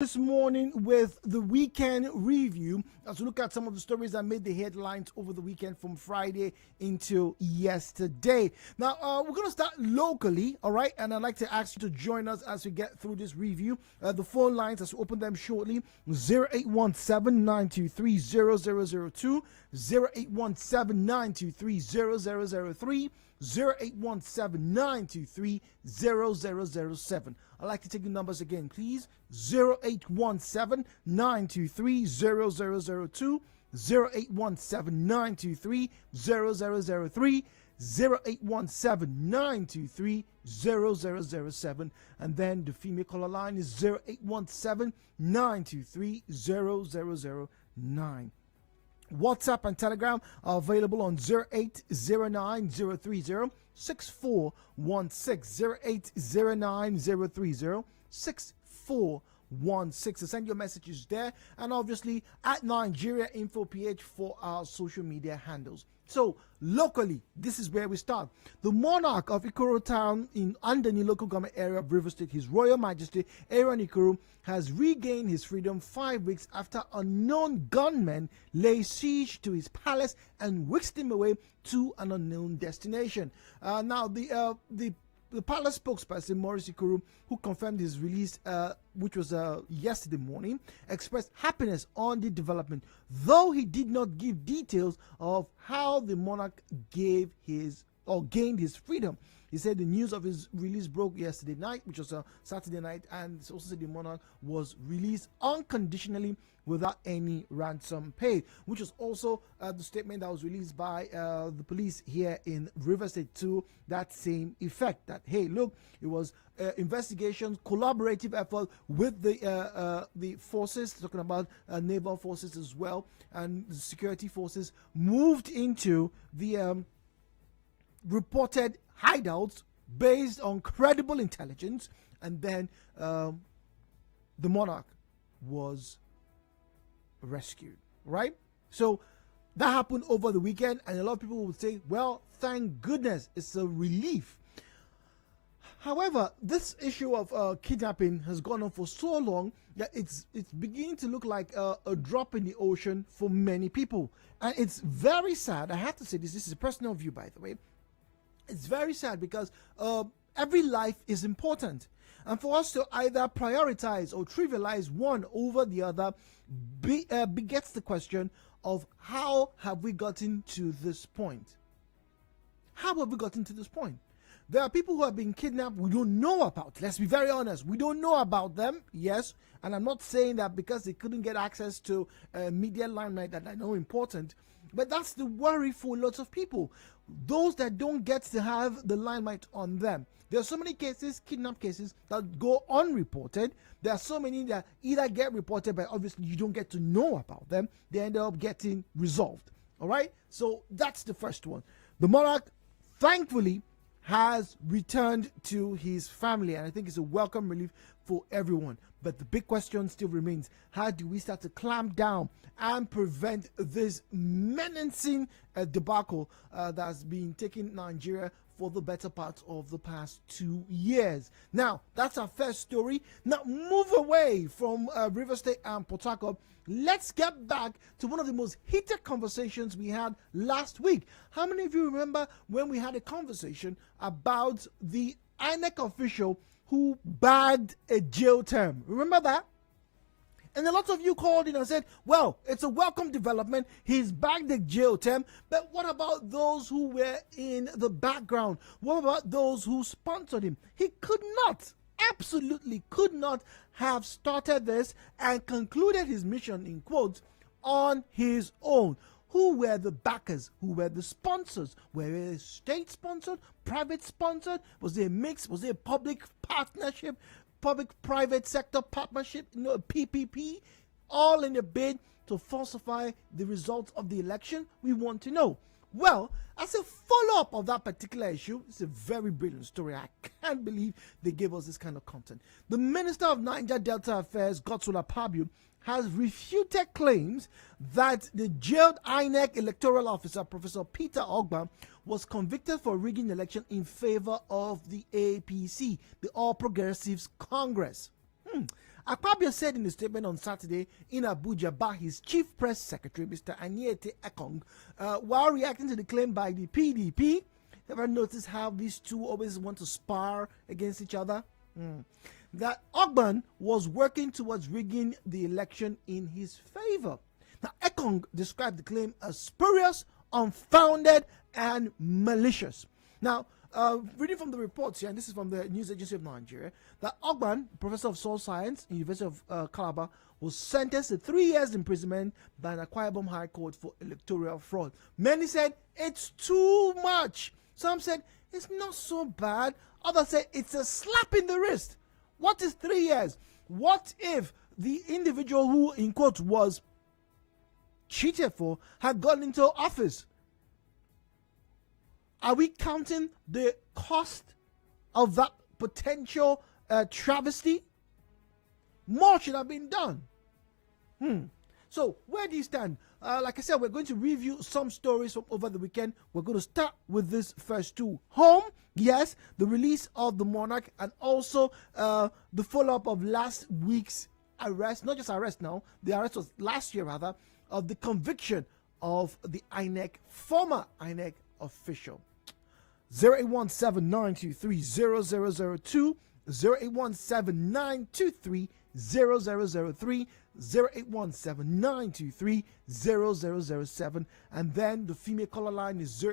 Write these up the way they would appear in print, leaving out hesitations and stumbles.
This morning with the weekend review as we look at some of the stories that made the headlines over the weekend from Friday into yesterday. Now, we're going to start locally, all right? And I'd like to ask you to join us as we get through this review. The phone lines, as we open them shortly, 0817 923 0002, 0817 923 0003. 0817-923-0007. I'd like to take the numbers again, please. 0817-923-0002, 0817-923-0003, 0817-923-0007, and then the female caller line is 0817-923-0009. WhatsApp and Telegram are available on 0809-030-6416, 0809-030-6416 to send your messages there, and obviously at Nigeria Info PH for our social media handles. So, locally, this is where we start. The monarch of Ikoro Town in Andeni local government area of River State, His Royal Majesty Aaron Ikoro, has regained his freedom 5 weeks after unknown gunmen lay siege to his palace and whisked him away to an unknown destination. Now, the palace spokesperson, Maurice Ikoro, who confirmed his release, which was yesterday morning, expressed happiness on the development, though he did not give details of how the monarch gained his freedom. He said the news of his release broke yesterday night, which was a Saturday night, and he also said the monarch was released unconditionally without any ransom paid, which was also the statement that was released by the police here in River State to that same effect. That, hey, look, it was investigation, collaborative effort with the forces, talking about naval forces as well, and the security forces moved into the reported hideouts based on credible intelligence, and then the monarch was rescued, right? So that happened over the weekend, and a lot of people would say, well, thank goodness, it's a relief. However, this issue of kidnapping has gone on for so long that it's beginning to look like a drop in the ocean for many people, and it's very sad. I have to say this is a personal view, by the way. It's very sad because every life is important, and for us to either prioritize or trivialize one over the other begets the question of how have we gotten to this point? How have we gotten to this point? There are people who have been kidnapped we don't know about. Let's be very honest. We don't know about them, yes. And I'm not saying that because they couldn't get access to media limelight that I know important. But that's the worry for lots of people. Those that don't get to have the limelight on them. There are so many cases, kidnap cases, that go unreported. There are so many that either get reported, but obviously you don't get to know about them. They end up getting resolved. All right? So that's the first one. The monarch, thankfully, has returned to his family, and I think it's a welcome relief for everyone. But the big question still remains: how do we start to clamp down and prevent this menacing debacle that's been taking Nigeria for the better part of the past 2 years? Now, that's our first story. Now, move away from River State and Port Harcourt. Let's get back to one of the most heated conversations we had last week. How many of you remember when we had a conversation about the INEC official who bagged a jail term? Remember that? And a lot of you called in and said, well, it's a welcome development. He's bagged the jail term. But what about those who were in the background? What about those who sponsored him? He could not, absolutely could not have started this and concluded his mission, in quotes, on his own. Who were the backers? Who were the sponsors? Were they state sponsored, private sponsored? Was there a mix? Was there a public partnership, public-private sector partnership, PPP, all in a bid to falsify the results of the election? We want to know. Well, as a follow-up of that particular issue, it's a very brilliant story. I can't believe they gave us this kind of content. The Minister of Niger Delta Affairs, Godswill Akpabio, has refuted claims that the jailed INEC electoral officer, Professor Peter Ogba, was convicted for rigging the election in favor of the APC, the All Progressives Congress. Akpabio said in a statement on Saturday in Abuja by his chief press secretary, Mr. Anyete Ekong, while reacting to the claim by the PDP. Ever notice how these two always want to spar against each other? That Ogban was working towards rigging the election in his favor. Now, Ekong described the claim as spurious, unfounded, and malicious. Now, reading from the reports here, and this is from the News Agency of Nigeria, that Ogban, professor of soil science, University of Calabar, was sentenced to 3 years imprisonment by an Akwa Ibom High Court for electoral fraud. Many said it's too much. Some said it's not so bad. Others said it's a slap in the wrist. What is 3 years? What if the individual who, in quotes, was cheated for had gotten into office? Are we counting the cost of that potential travesty? More should have been done. So where do you stand? Like I said, we're going to review some stories from over the weekend. We're going to start with this first two. Home, yes, the release of the monarch, and also the follow-up of last week's arrest. Not just arrest now, the arrest was last year rather, of the conviction of the INEC, former INEC official. 0817-923-0002, 0817-923-0003, 0817-923-0007, and then the female caller line is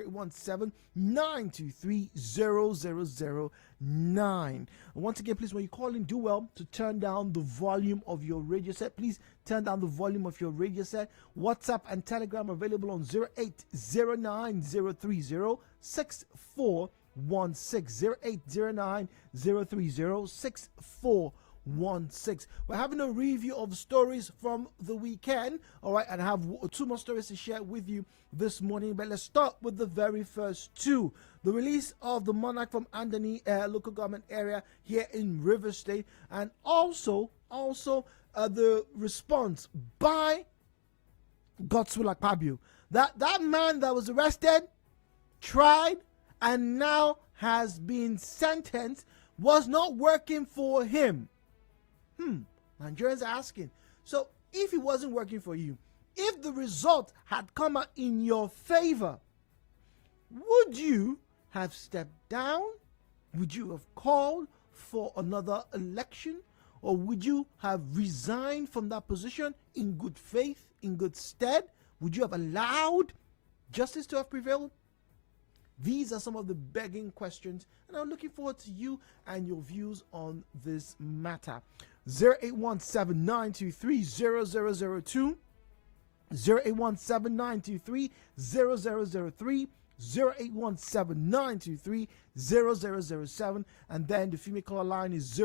0817-923-0009. Once again, please, when you call in, do well to turn down the volume of your radio set. Please turn down the volume of your radio set. WhatsApp and Telegram available on 0809-030-6416, 0809-030-6416. We're having a review of stories from the weekend, all right, and I have two more stories to share with you this morning, but let's start with the very first two. The release of the monarch from Andoni local government area here in Rivers State, and also the response by Godswill Akpabio. That man that was arrested, tried, and now has been sentenced was not working for him. Nigerians are asking. So if it wasn't working for you, if the result had come out in your favor, would you have stepped down? Would you have called for another election? Or would you have resigned from that position in good faith, in good stead? Would you have allowed justice to have prevailed? These are some of the begging questions, and I'm looking forward to you and your views on this matter. 0817-923-0002, 0817-923-0003, 0817-923-0007, and then the female caller line is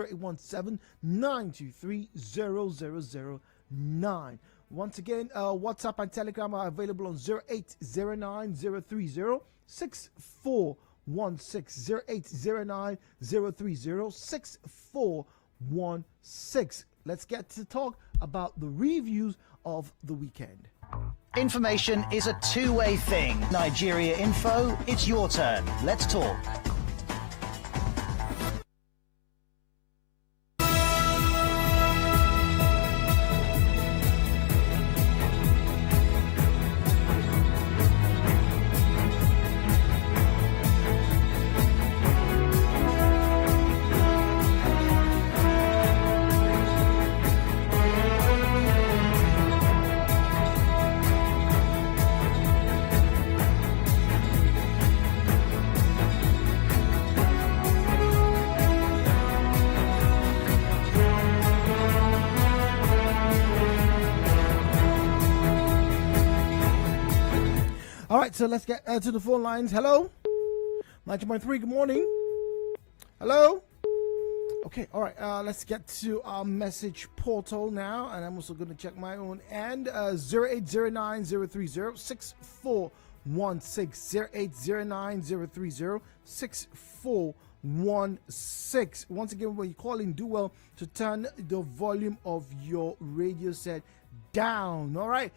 0817-923-0009. Once again, WhatsApp and Telegram are available on 0809-030-6416, 0809-030-6416. Let's get to talk about the reviews of the weekend. Information is a two-way thing. Nigeria Info, it's your turn. Let's talk. All right, so let's get to the phone lines. Hello? 9.3, good morning. Hello? Okay, all right, let's get to our message portal now, and I'm also going to check my own end. 0809-030-6416, 0809-030-6416. Once again, when you call in, do well to turn the volume of your radio set down. All right,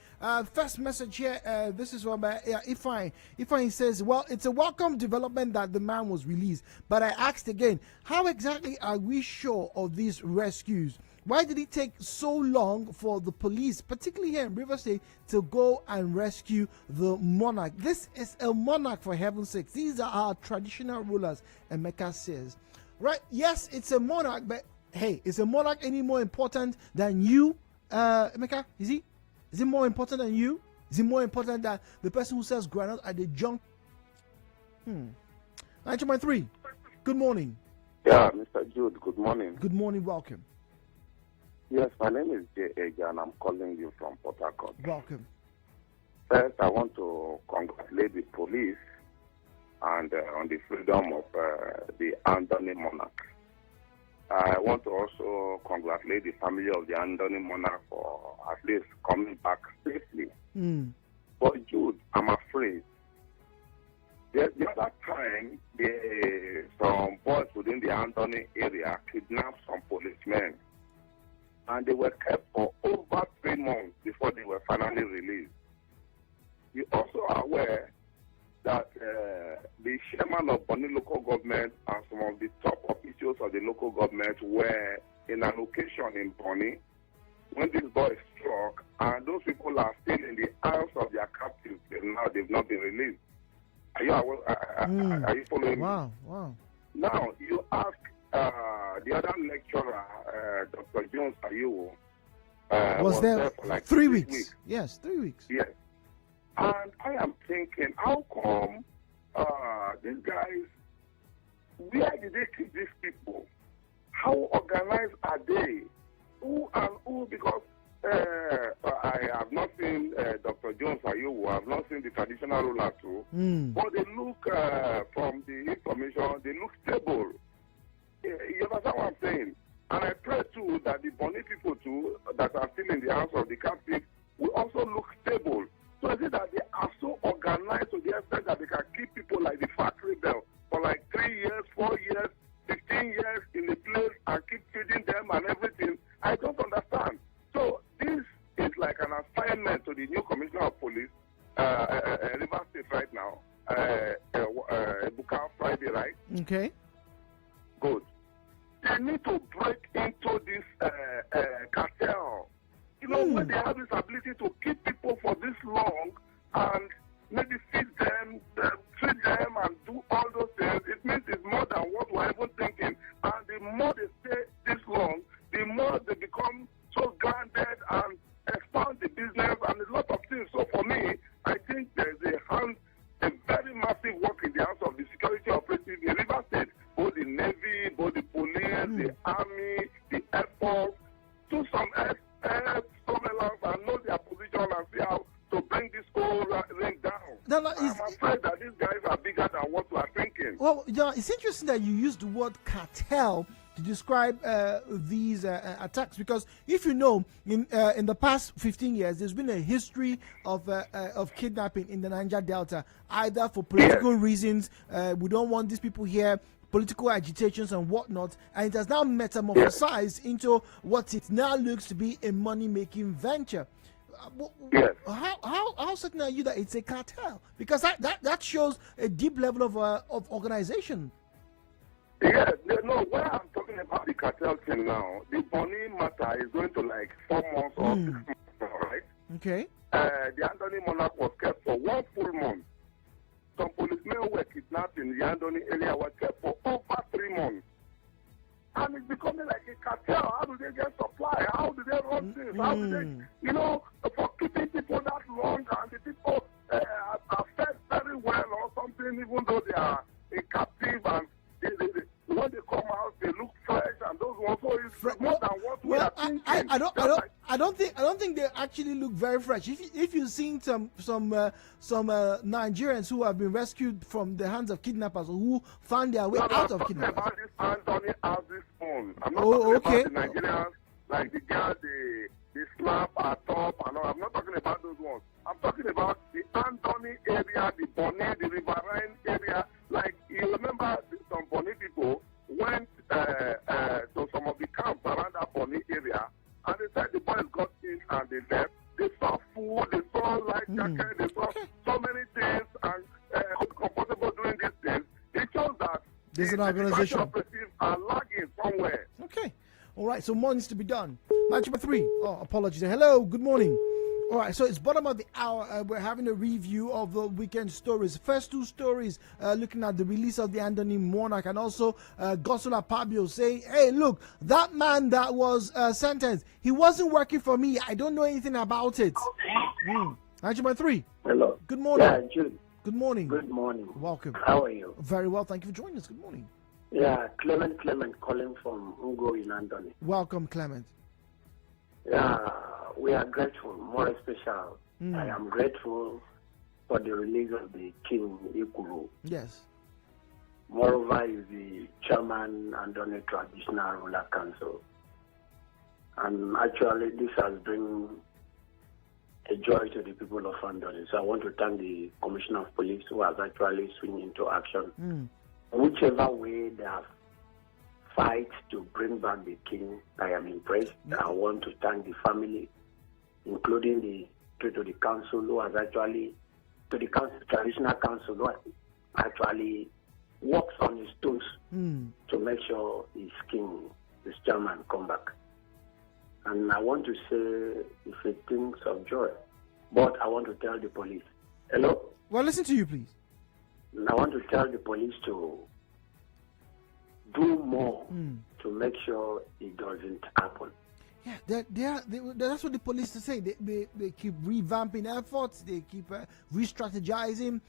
first message here, this is from Ifeanyi. Ifeanyi says, well, it's a welcome development that the man was released, but I asked again, how exactly are we sure of these rescues? Why did it take so long for the police, particularly here in River State, to go and rescue the monarch? This is a monarch, for heaven's sake. These are our traditional rulers, Emeka says. Right? Yes, it's a monarch, but hey, is a monarch any more important than you, Emeka? Is he? Is it more important than you? Is it more important than the person who sells granite at the junk? 9.3. Good morning. Yeah, Mr. Jude, good morning. Good morning, welcome. Yes, my name is J. Eja, and I'm calling you from Port Harcourt. Welcome. First, I want to congratulate the police and on the freedom of the Anthony monarch. I want to also congratulate the family of the Anthony monarch for at least coming back safely. But Jude, I'm afraid the other time, some boys within the Anthony area kidnapped some policemen, and they were kept for over 3 months before they were finally released. You also are aware that the chairman of Bonny local government and some of the top officials of the local government were in an occasion in Bonny when this boy struck, and those people are still in the hands of their captives. Now they've not been released. Are you following me? Wow. Now, you ask the other lecturer, Dr. Jones Ayewo, was there for like 3 weeks? Yes, 3 weeks. Yes. And I am thinking, how come these guys, where did they keep these people? How organized are they? Who and who? Because I have not seen Dr. Jones Ayewo. I have not seen the traditional ruler too. But they look, from the information, they look stable. You understand what I'm saying? And I pray too that the Bonny people too, that are still in the hands of the captive, will also look stable. So I say that they are so organized to the extent that they can keep people like the factory bell for like 3 years, 4 years, 15 years in the place and keep feeding them and everything. I don't understand. So this is like an assignment to the new commissioner of police, River State right now, Buka Friday, right? Okay. Good. They need to break into this cartel. You know, when they have this ability to keep people for this long and maybe feed them, treat them, and do all those things, it means it's more than what we're even thinking. And the more they stay this long, the more they become so grounded and expand the business and a lot of things. So for me, I think there's a very massive work in the hands of the security operatives in River State, both the Navy, both the police, the Army, the Air Force, to some extent, surveillance and know their position and see how to bring this whole ring down. I'm afraid that these guys are bigger than what we are thinking. Well, yeah, it's interesting that you used the word cartel to describe these attacks, because if you know, in the past 15 years, there's been a history of kidnapping in the Niger Delta, either for political reasons. We don't want these people here, political agitations and whatnot, and it has now metamorphosized into what it now looks to be a money-making venture. How certain are you that it's a cartel? Because that shows a deep level of organization. Yeah, no, where I'm talking about the cartel thing now, the Bonny matter is going to like 4 months or 6 months now, right? Okay. The Anthony monarch was kept for 1 full month. Some policemen were kidnapped in the Anthony area, were kept for over 3 months. And it's becoming like a cartel. How do they get supply? How do they run things? How do they, for keeping people that long, and the people are fed very well or something, even though they are in captive, and when they come out, they look fresh, and those ones is more than what we are thinking. I don't think they actually look very fresh. If you've seen some Nigerians who have been rescued from the hands of kidnappers, who found their way out of kidnappers. I'm talking about this Anthony has this phone. I'm not talking about the Nigerians, like the guys they slap at top and all. I'm not talking about those ones. I'm talking about the Anthony area, the Bonny, the Riverine area. Like, you remember some Bonny people went to some of the camps around that Bonny area, and they said the boys got in and they left. They saw food, they saw light jacket, they saw so many things, and comfortable doing these things. It shows that there's an organization. Operatives are lagging somewhere. Okay. All right. right, so more needs to be done. Match number 3. Oh, apologies. Hello, good morning. All right, so it's bottom of the hour. We're having a review of the weekend stories. First 2 stories looking at the release of the Andoni Monarch and also Gosola Pabio saying, hey, look, that man that was sentenced, he wasn't working for me. I don't know anything about it. Match number 3. Hello. Good morning. Yeah, Jude. Good morning. Good morning. Welcome. How are you? Very well. Thank you for joining us. Good morning. Yeah, Clement calling from Ungo in Andoni. Welcome, Clement. Yeah, we are grateful, more special. I am grateful for the release of the King Ikuru. Yes. Moreover, is the chairman Andoni Traditional Ruler Council. And actually, this has been a joy to the people of Andoni. So I want to thank the Commissioner of Police who has actually swung into action. Whichever way they have fight to bring back the king, I am impressed. I want to thank the family, including the council who has actually, to the council, traditional council who actually works on his toes to make sure his king, his chairman, come back. And I want to say if it thinks of joy, but I want to tell the police. Hello? Well, listen to you, please. I want to tell the police to do more to make sure it doesn't happen. Yeah, that's what the police say. They keep revamping efforts. They keep re-strategizing,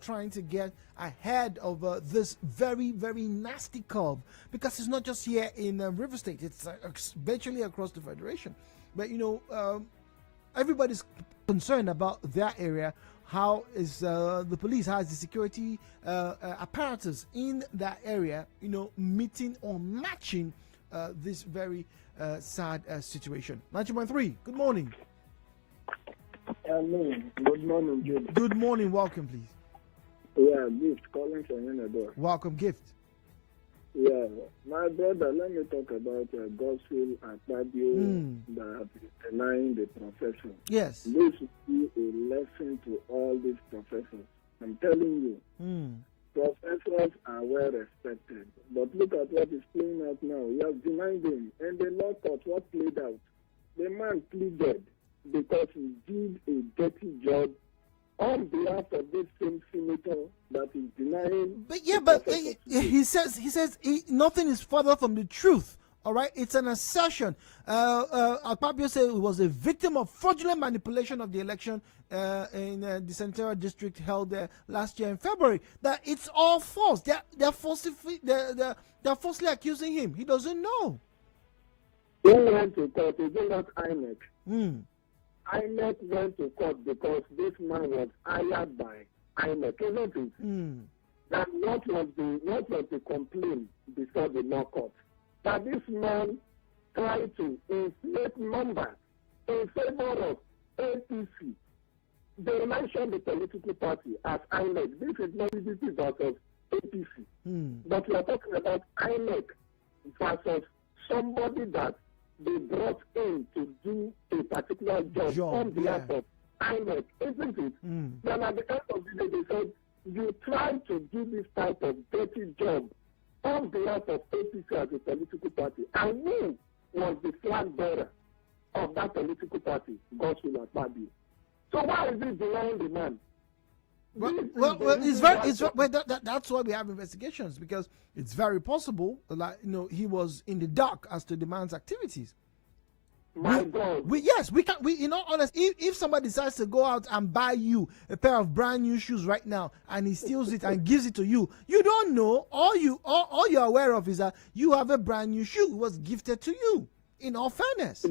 trying to get ahead of this very, very nasty curve. Because it's not just here in River State. It's virtually across the Federation. But, everybody's concerned about their area. How is the police, how is the security apparatus in that area, meeting or matching this very sad situation. 91.3, good morning. Hello, good morning, Jude. Good morning, welcome, please. Yeah, Gift calling from Unador. Welcome, Gift. Yeah, my brother, let me talk about Gospel and Fabio that is denying the profession. Yes. This should be a lesson to all these professors. I'm telling you, professors are well respected. But look at what is playing out now. He has denied him. And the law court, what played out? The man pleaded because he did a dirty job on behalf of this same senator that is denying. But he says nothing is further from the truth. All right, it's an assertion. Akpabio said he was a victim of fraudulent manipulation of the election in the Central District held last year in February. That it's all false. They're falsely accusing him. He doesn't know. He went to court. He did not INEC. INEC went to court because this man was hired by INEC, isn't it? Then what was the complaint before the law court? That this man tried to inflate numbers in favor of APC. They mentioned the political party as INEC. This is not PDP versus APC. But we are talking about INEC versus somebody that they brought in to do a particular job on behalf of INEC, isn't it? Then at the end of the day, they said, you tried to do this type of dirty job on behalf of APC as a political party. And who was the flag bearer of that political party? Gospel Akpabio. So why is he denying the man? That's why we have investigations, because it's very possible that he was in the dark as to the man's activities. My God. Yes, we can. Honestly, if somebody decides to go out and buy you a pair of brand new shoes right now, and he steals it and gives it to you, you don't know. All you're aware of is that you have a brand new shoe. It was gifted to you. In all fairness.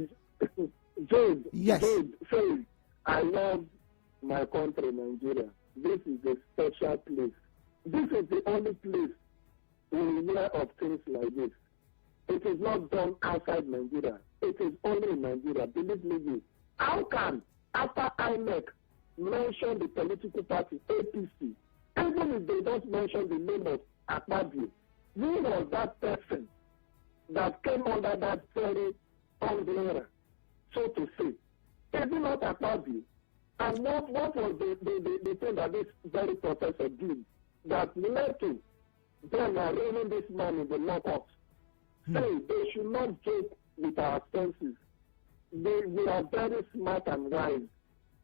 Jude, yes. Jude, I love my country, Nigeria. This is a special place. This is the only place we hear of things like this. It is not done outside Nigeria. It is only in Nigeria. Believe me. How can, after INEC mention the political party, APC, even if they don't mention the name of Akpabio, who was that person that came under that very umbrella, so to say? Is it not Akpabio? And what was the thing that this very professor did that led to them arraigning this man in the law court? Say they should not joke with our senses. We are very smart and wise.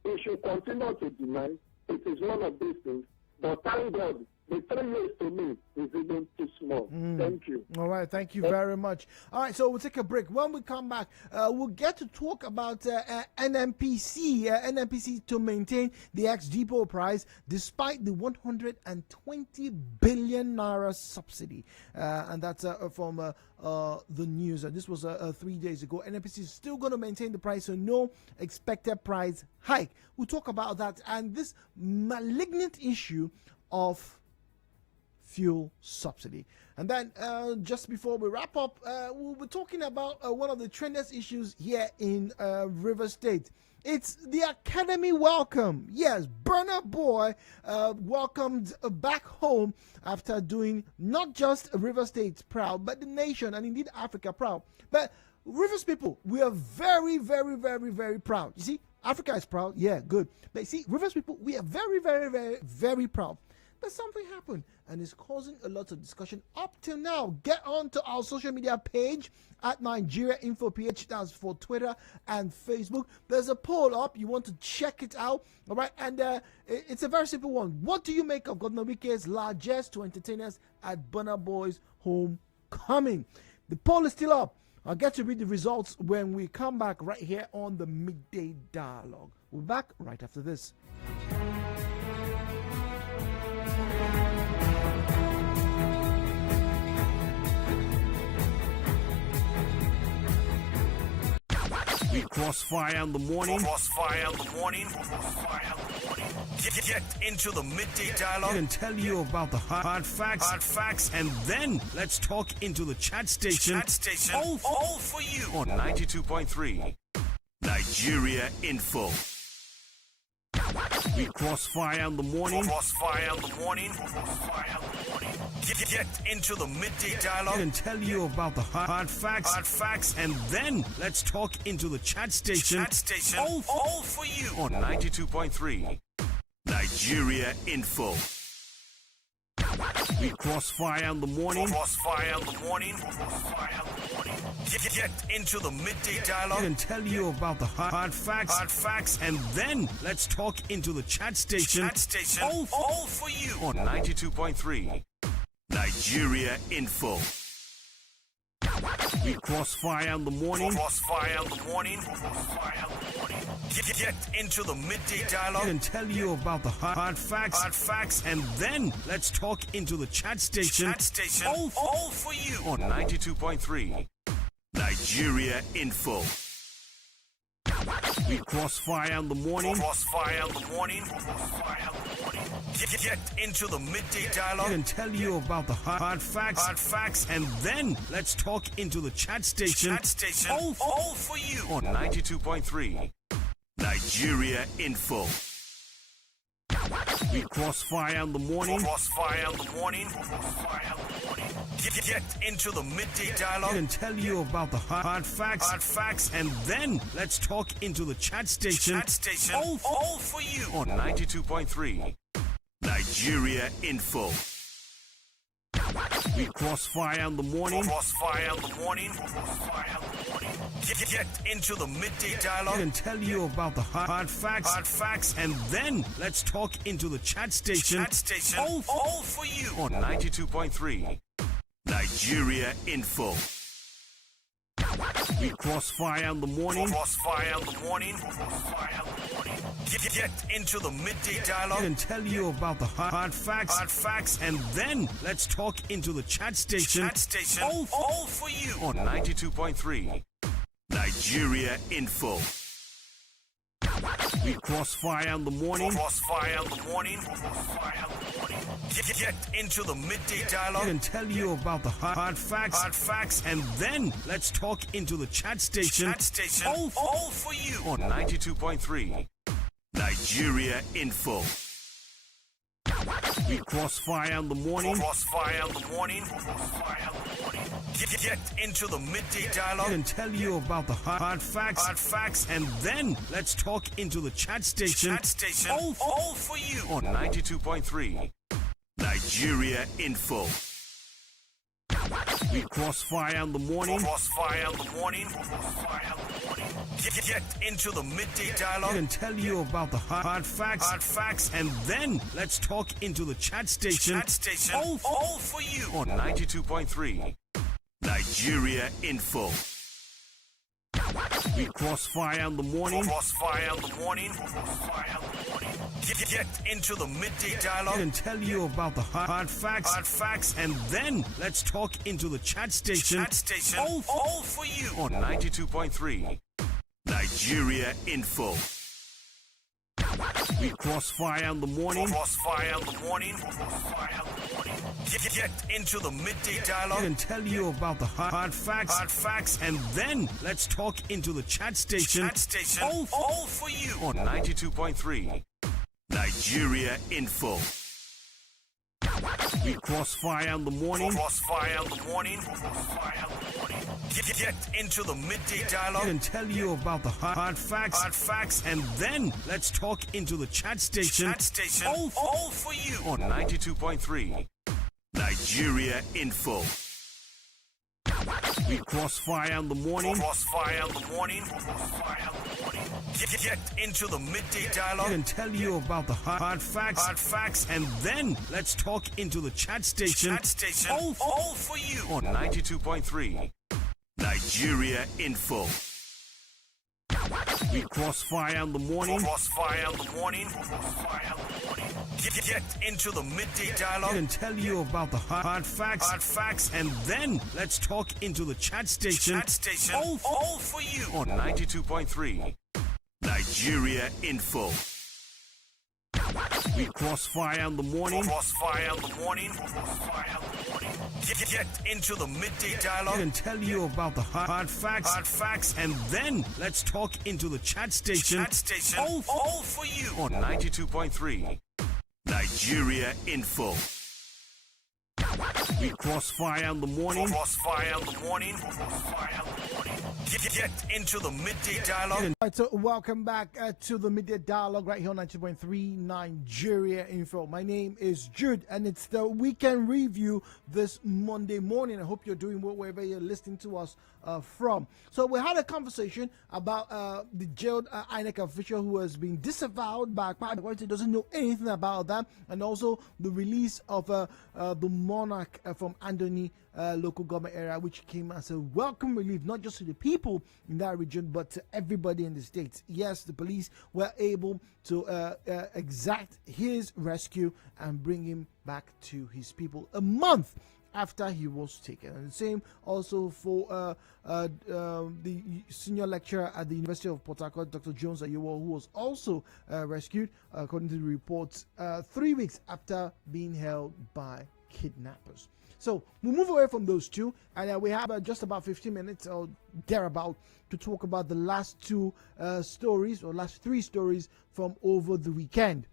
We should continue to deny it is one of these things. But thank God, the 3 years to me is even too small. Thank you. All right, thank you very much. All right, so we'll take a break. When we come back, we'll get to talk about NNPC to maintain the ex-depot price despite the 120 billion naira subsidy. And that's from the news. This was 3 days ago. NNPC is still going to maintain the price, so no expected price hike. We'll talk about that and this malignant issue of fuel subsidy. And then just before we wrap up, we'll be talking about one of the trendiest issues here in River State. It's the Academy welcome. Yes, Burna Boy welcomed back home after doing not just River State proud, but the nation and indeed Africa proud. But Rivers people, we are very, very, very, very proud. You see, Africa is proud. Yeah, good. But see, Rivers people, we are very, very, very, very proud. But something happened and it's causing a lot of discussion up till now. Get on to our social media page at Nigeria Info PH. That's for Twitter and Facebook. There's a poll up. You want to check it out. All right. And it's a very simple one. What do you make of Governor Wike's largesse to entertainers at Burna Boy's homecoming? The poll is still up. I'll get to read the results when we come back right here on the Midday Dialogue. We'll be back right after this. We crossfire in the morning. Get into the Midday Dialogue and tell you about the hard facts, and then let's talk into the chat station. All for you on 92.3 Nigeria Info. We crossfire in the morning. Get into the Midday Dialogue and tell you about the hard facts, and then let's talk into the chat station. All for you on 92.3 Nigeria Info. We crossfire in the morning. Get into the Midday Dialogue and tell you about the hard facts, and then let's talk into the chat station. All for you on 92.3 Nigeria Info. We crossfire in the morning. Get into the Midday Dialogue and tell you about the hard facts, and then let's talk into the chat station. All for you on 92.3 Nigeria Info. We crossfire in the morning. Get into the Midday Dialogue and tell you about the hard facts, and then let's talk into the chat station. All for you on 92.3 Nigeria Info. We crossfire in the morning. Get into the Midday Dialogue and tell you about the hard facts, and then let's talk into the chat station. All for you on 92.3 Nigeria Info. We crossfire in the morning. Get into the Midday Dialogue and tell you about the hard facts, and then let's talk into the chat station. All for you on 92.3 Nigeria Info. We crossfire in the morning. Get into the Midday Dialogue and tell you about the hard facts, and then let's talk into the chat station. All for you on 92.3 Nigeria Info. We crossfire in the morning. Get into the Midday Dialogue and tell you about the hard facts, and then let's talk into the chat station. All for you on 92.3 Nigeria Info. We crossfire in the morning. Get into the Midday Dialogue and tell you about the hard facts, and then let's talk into the chat station. All for you on 92.3 Nigeria Info. We crossfire in the morning. Crossfire in the morning. Get into the midday dialogue and tell you about the hard facts, and then let's talk into the chat station. All for you on 92.3 Nigeria Info. We crossfire in the morning. Crossfire in the morning. Get into the midday dialogue and tell you about the hard facts, and then let's talk into the chat station. All for you on 92.3 Nigeria Info. We crossfire in the morning. Crossfire in the morning. Get into the midday dialogue and tell you about the hard facts, and then let's talk into the chat station. All for you on 92.3 Nigeria Info. We crossfire in the morning. Crossfire in the morning. Get into the midday dialogue and tell you about the hard facts, and then let's talk into the chat station. All for you on 92.3 Nigeria Info. We crossfire in the morning. Crossfire in the morning. Get into the midday dialogue and tell you about the hard facts, and then let's talk into the chat station. All for you on 92.3 Nigeria Info. We crossfire in the morning. Crossfire in the morning. Get into the midday dialogue and tell you about the hard facts, and then let's talk into the chat station. All for you on 92.3 Nigeria Info. We crossfire in the morning. Crossfire in the morning. Get into the midday dialogue and tell you about the hard facts, and then let's talk into the chat station. All for you on 92.3 Nigeria Info. We crossfire in the morning. Crossfire in the morning. Get into the midday dialogue. All right, so welcome back to the midday dialogue right here on 92.3 Nigeria Info. My name is Jude, and it's the weekend review this Monday morning. I hope you're doing well wherever you're listening to us from. So we had a conversation about the jailed INEC official who has been disavowed by Kwame, doesn't know anything about that, and also the release of the monarch from Andoni local government area, which came as a welcome relief, not just to the people in that region, but to everybody in the states. Yes, the police were able to exact his rescue and bring him back to his people a month after he was taken. And the same also for the senior lecturer at the University of Port Harcourt, Dr. Jones Ayewo, who was also rescued, according to the reports, 3 weeks after being held by kidnappers. So we'll move away from those two, and we have just about 15 minutes or thereabout to talk about the last two stories, or last three stories from over the weekend.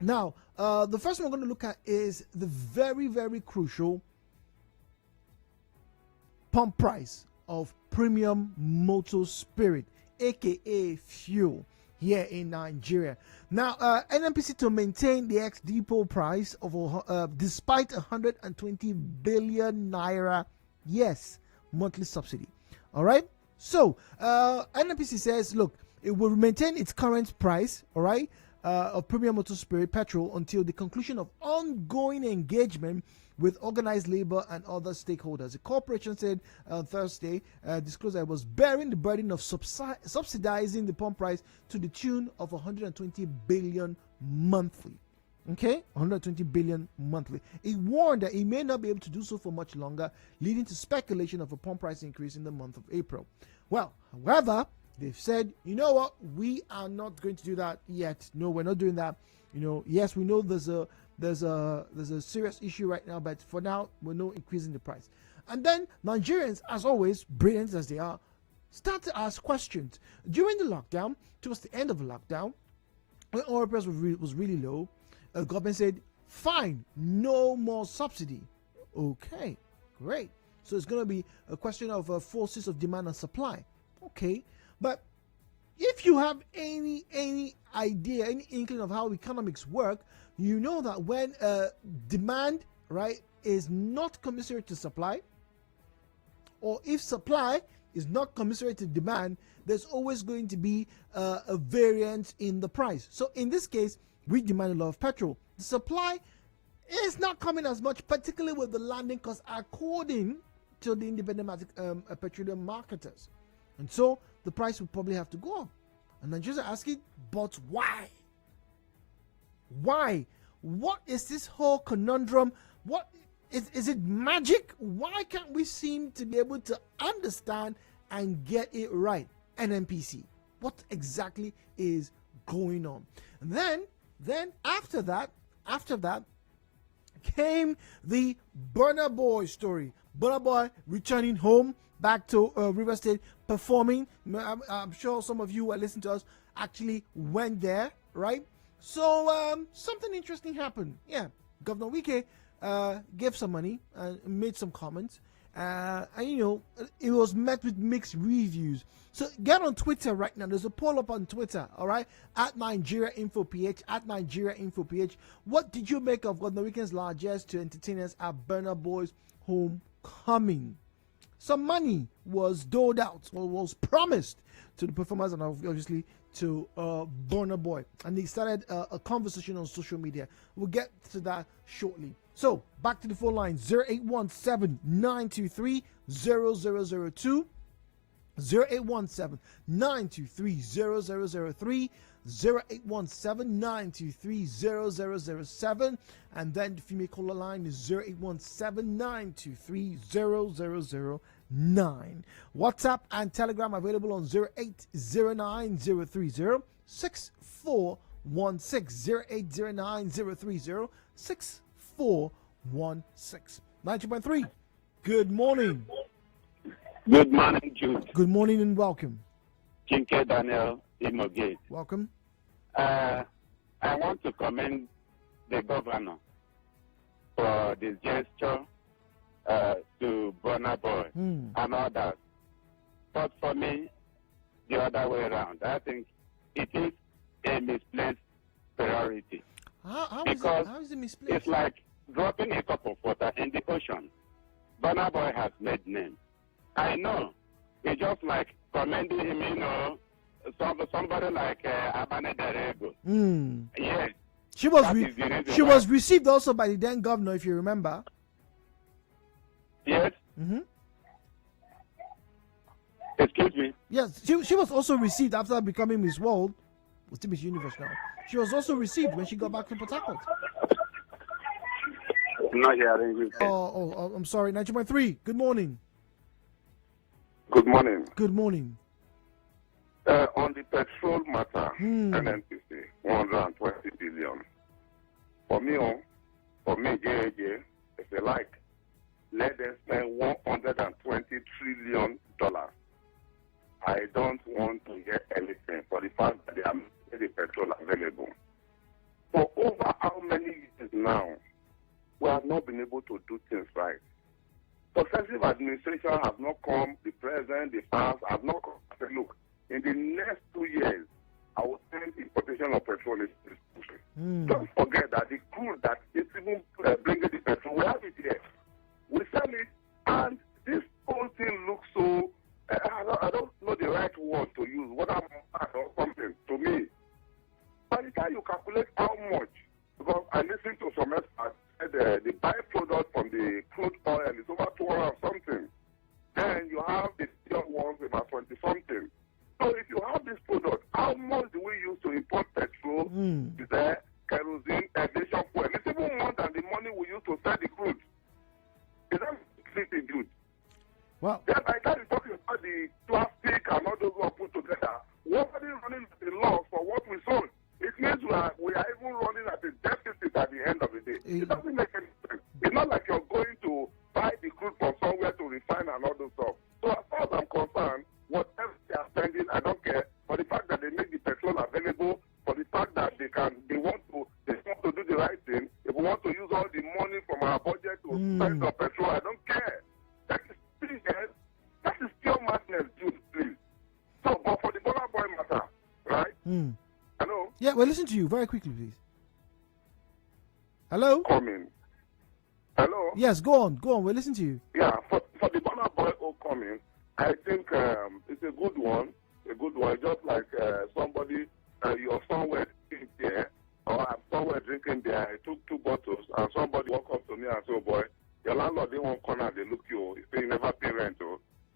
Now, the first one we're going to look at is the very, very crucial pump price of premium motor spirit, aka fuel, here in Nigeria. Now, NNPC to maintain the ex-depot price of despite 120 billion naira, yes, monthly subsidy. All right. So, NNPC says, look, it will maintain its current price, all right, of premium motor spirit petrol until the conclusion of ongoing engagement with organized labor and other stakeholders. The corporation said on Thursday, disclosed that it was bearing the burden of subsidizing the pump price to the tune of 120 billion monthly. Okay, 120 billion monthly. It warned that it may not be able to do so for much longer, leading to speculation of a pump price increase in the month of April. Well, however, they've said, you know what, we are not going to do that yet. No, we're not doing that. You know, yes, we know there's a serious issue right now, but for now, we're not increasing the price. And then Nigerians, as always, brilliant as they are, start to ask questions. During the lockdown, towards the end of the lockdown, when oil price was really low, the government said, fine, no more subsidy. Okay, great. So it's going to be a question of forces of demand and supply. Okay, but if you have any idea, any inkling of how economics work, you know that when demand, right, is not commensurate to supply, or if supply is not commensurate to demand, there's always going to be a variance in the price. So in this case, we demand a lot of petrol. The supply is not coming as much, particularly with the landing cost, according to the independent petroleum marketers. And so the price will probably have to go up. And Nigerians are asking, but why? Why? What is this whole conundrum? What is it magic? Why can't we seem to be able to understand and get it right? NNPC. What exactly is going on? And then after that came the Burna Boy story. Burna Boy returning home back to River State, performing. I'm sure some of you who are listening to us actually went there, right? So something interesting happened. Yeah, Governor Wike gave some money and made some comments. And it was met with mixed reviews. So get on Twitter right now. There's a poll up on Twitter, all right? At Nigeria Info PH, at Nigeria Info PH. What did you make of Governor Wike's largesse to entertainers at Burna Boy's homecoming? Some money was doled out, or was promised to the performers, and obviously to Burna Boy. And they started a conversation on social media. We'll get to that shortly. So, back to the phone line, 0817-923-0002, 0817-923-0003, 0817-923-0007, and then the female caller line is 0817-923-0009. WhatsApp and Telegram available on 0809-030-6416, 0809-030-6416. 90.3. Good morning. Good morning, Jude. Good morning and welcome. Chinke Daniel Imogate. Welcome. I want to commend the governor for this gesture to Burna Boy and others. But for me, the other way around. I think it is a misplaced priority. How is it misplaced? It's like dropping a cup of water in the ocean. Burna Boy has made name. I know. It's just like commending him, somebody like Abane Derego. Yes. She was received also by the then governor, if you remember. Yes. Excuse me. Yes, she was also received after becoming Miss World. Well, still Miss Universe now. She was also received when she got back to Port Harcourt. I'm not hearing you. Oh, I'm sorry. 90.3. Good morning. Good morning. Good morning. On the petrol matter, NNPC, 120 billion. For me, JJ, if you like, let them spend $120 trillion. I don't want to hear anything for the fact that they are making the petrol available. For over how many years now, we have not been able to do things right. Successive administration have not come, the president, the past have not come and said, look, in the next 2 years, I will end importation of petrol in this country. Don't forget that the crude that is even bringing the petrol, we have it here. We sell it, and this whole thing looks so, I don't know the right word to use, whether I'm mad or something, to me. By the time you calculate how much, because I listened to some experts, the byproduct from the crude oil is over 200 something. Then you have the steel ones about 20 something. So if you have this product, how much do we use to import petrol? Is there kerosene, aviation fuel? It's even more than the money we use to sell the crude. Is that completely good? Well, then I can't be talking about the plastic and all those who are put together. What are they running the loss for what we sold? It means we are even running at a deficit at the end of the day. It doesn't make any sense. It's not like you're going to buy the crude from somewhere to refine and all those stuff. So as far as I'm concerned, whatever they are spending, I don't care. For the fact that they make the petrol available, for the fact that they want to do the right thing. If we want to use all the money from our budget to spend on petrol, I don't care. That is pure madness, Jude, please. So, but for the Burna Boy matter, right? Hello? Yeah, well, listen to you very quickly, please. Hello? Coming. Hello? Yes, go on. We're listening to you. Yeah, for the Burna Boy coming, I think it's a good one. Just like somebody, you're somewhere drinking there, or I'm somewhere drinking there. I took 2 bottles, and somebody walk up to me and say, "Oh boy, your landlord in one corner, they look you. He say you never pay rent."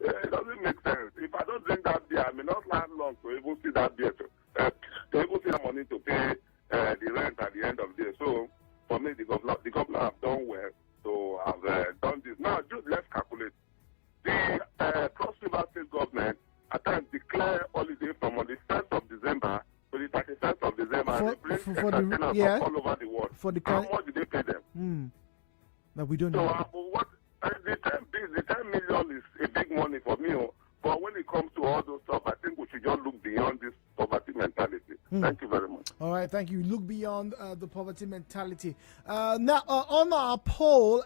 It doesn't make sense. If I don't drink that beer, I may not land long to even see that beer, to even see that money to pay the rent at the end of the day. So for me, the governor have done well. So I've done this. Now, just let's calculate. The Cross River State government at times declare holiday from on the 1st of December to the 31st of December. And they bring entertainers from all over the world. How much do they pay them? No, we don't So know. the 10 million is a big money for me. But when it comes to all those stuff, I think we should just look beyond this poverty mentality. Thank you very much. All right, thank you. Look beyond the poverty mentality. Now, on our poll,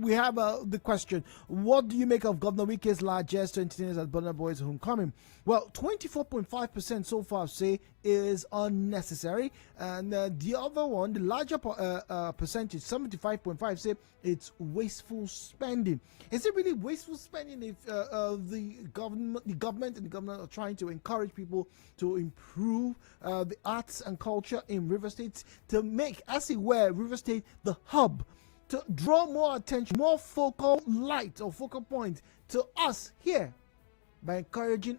we have the question: what do you make of Governor Wike's largest to entertainers at Burna Boy's homecoming? Well, 24.5% so far say is unnecessary, and the other one, the larger percentage, 75.5, say it's wasteful spending. Is it really wasteful spending if the government and the government are trying to encourage people to improve the arts and culture in River State, to make, as it were, River State the hub, to draw more attention, more focal light or focal point to us here, by encouraging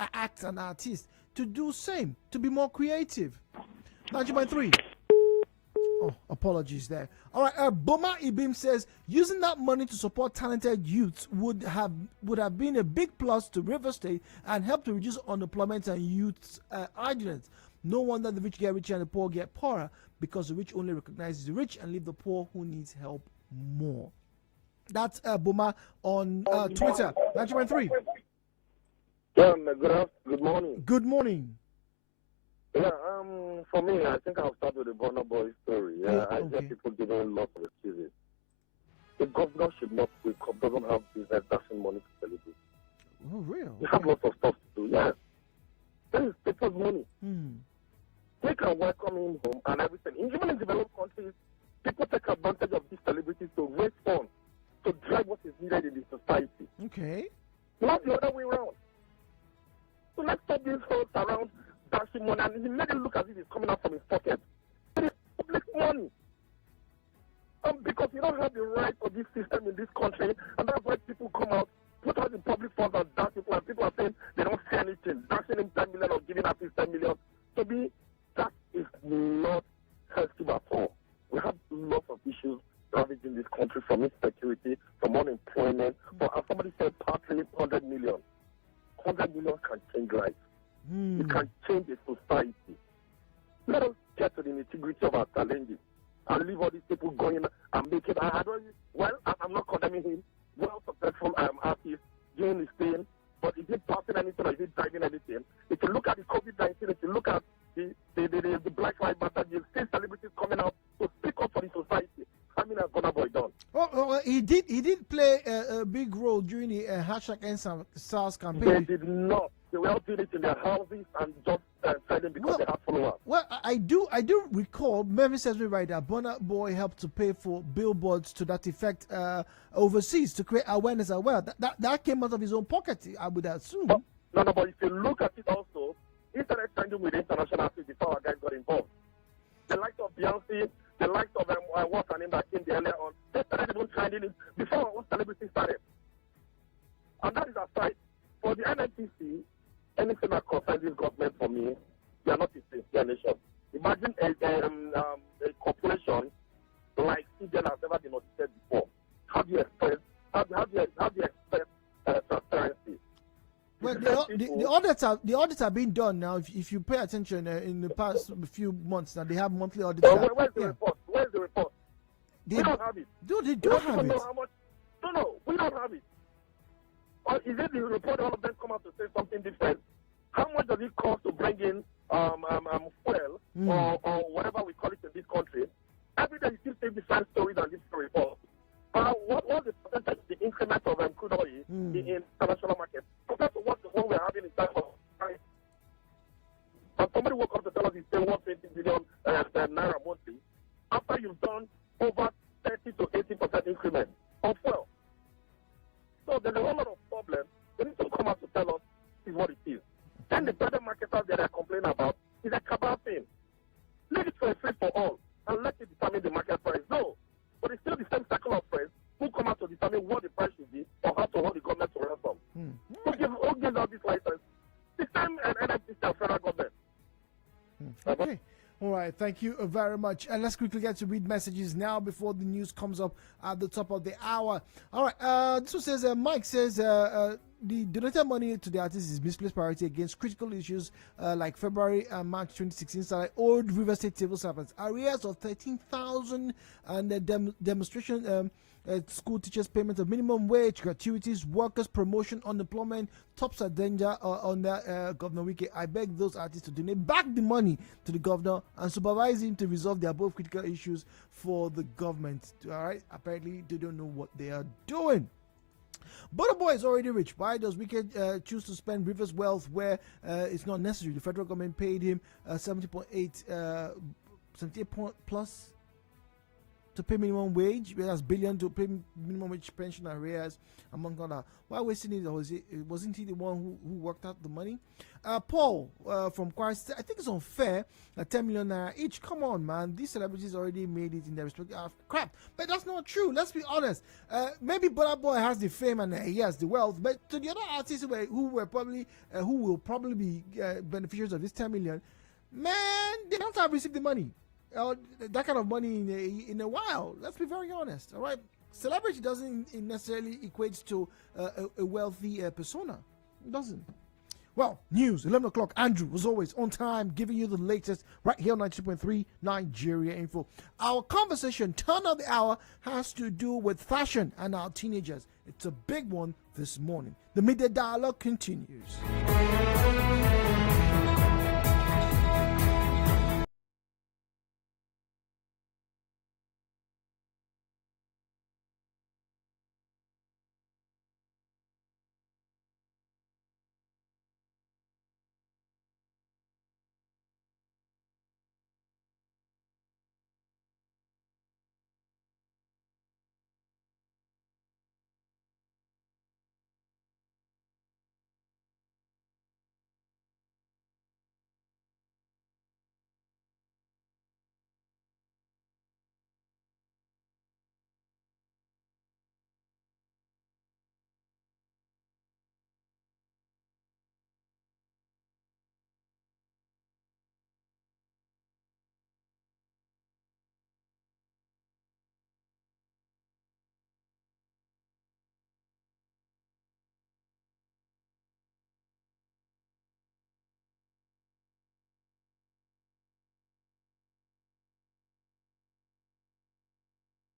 acts and artists to do same, to be more creative? 90.3. Oh, apologies there. All right, Boma Ibim says using that money to support talented youths would have been a big plus to River State and help to reduce unemployment and youth idleness. No wonder the rich get richer and the poor get poorer, because the rich only recognizes the rich and leave the poor who needs help more. That's Boma on Twitter. 90.3. Yeah, good morning. Good morning. Yeah, for me, I think I'll start with the Burna Boy story. Yeah, I hear people giving lots of excuses. The governor should not wake up, doesn't have business, dashing money to celebrate. Oh, real? You have lots of stuff to do. Yeah. That is people's money. They can welcome him home and everything. Even in developed countries, people take advantage of these celebrities to raise funds, to drive what is needed in the society. Okay. Not the other way around. So let's stop these folks around dashing money, and he made it look as if it's coming out from his pocket. It is public money. Because you don't have the right of this system in this country, and that's why people come out, put out the public funds and dash people, and people are saying they don't see anything. Dashing him 10 million or giving artists 10 million. To me, that is not healthy at all. We have lots of issues ravaging this country, from insecurity, from unemployment. As somebody said, partly 100 million. 100 million can change lives. It can change a society. Let us get to the nitty-gritty of our challenges and leave all these people going and making. I'm not condemning him. Well successful artist doing his thing, but is he passing anything or is he driving anything? If you look at the COVID-19, if you look at the Black Lives Matter, you see celebrities coming out to speak up for the society. How many has Burna Boy done? Oh, he did play a big role during the #EndSARS campaign. They did not. They were all doing it in their houses and just selling because they have followers. Well, I do recall, Memphis says me right, that Burna Boy helped to pay for billboards to that effect overseas to create awareness as well. That came out of his own pocket, I would assume. No, but if you look at it also, he started trending with international artists before our guys got involved. The likes of Beyonce, the likes of what's her name that came earlier on, they started even trending it before our own celebrities started. And that is aside. For the NNPC, anything that concerns this government, for me, they are not a sincere nation. Imagine a corporation like CBN has never been audited before. How do you expect transparency? Well, the audits are being done now. If you pay attention in the past few months, now they have monthly audits. Where's the report? Where's the report? We don't have it. They don't have it. Know how much? No, we don't have it. Or is it the report all of them come out to say something different? How much does it cost to bring in fuel or whatever we call it in this country? Every day you still see different stories and different reports. What was the percentage, the increment of crude oil in the international market compared to what we're having in terms of price? And somebody woke up to tell us he's paying 120 billion naira monthly after you've done over 30 to 80% increment of fuel. So there's a whole lot of problems. They need to come out to tell us is what it is. Then the private marketers that are complaining about is a cabal thing. Leave it for a free for all and let it determine the market price. No, but it's still the same circle of friends who come out to determine what the price should be or how to hold the government to ransom. Who gives out this license? The same NFTC and federal government. Okay. All right, thank you very much. And let's quickly get to read messages now before the news comes up at the top of the hour. All right, this one says, Mike says, the donated money to the artists is misplaced priority against critical issues like February and March 2016, so like old River State civil servants, arrears of 13,000 and the demonstration school teachers payment of minimum wage, gratuities, workers promotion, unemployment, tops are danger under Governor Wike. I beg those artists to donate back the money to the governor and supervise him to resolve the above critical issues for the government. All right, apparently they don't know what they are doing. But the boy is already rich. Why does Wike choose to spend Rivers' wealth where it's not necessary? The federal government paid him 78 plus to pay minimum wage, whereas billion to pay minimum wage, pension arrears, among other. Why wasting it? Wasn't he the one who worked out the money? Paul from Christ, I think it's unfair. 10 million naira each. Come on, man. These celebrities already made it in their respective crap. But that's not true. Let's be honest. Maybe Burna Boy has the fame and he has the wealth, but to the other artists who will probably be beneficiaries of this 10 million, man, they don't have received the money. That kind of money in a while. Let's be very honest. All right, celebrity doesn't necessarily equate to a wealthy persona. It doesn't. Well, news 11 o'clock. Andrew, as always, on time, giving you the latest right here on 92.3 Nigeria Info. Our conversation, turn of the hour, has to do with fashion and our teenagers. It's a big one this morning. The Midday Dialogue continues.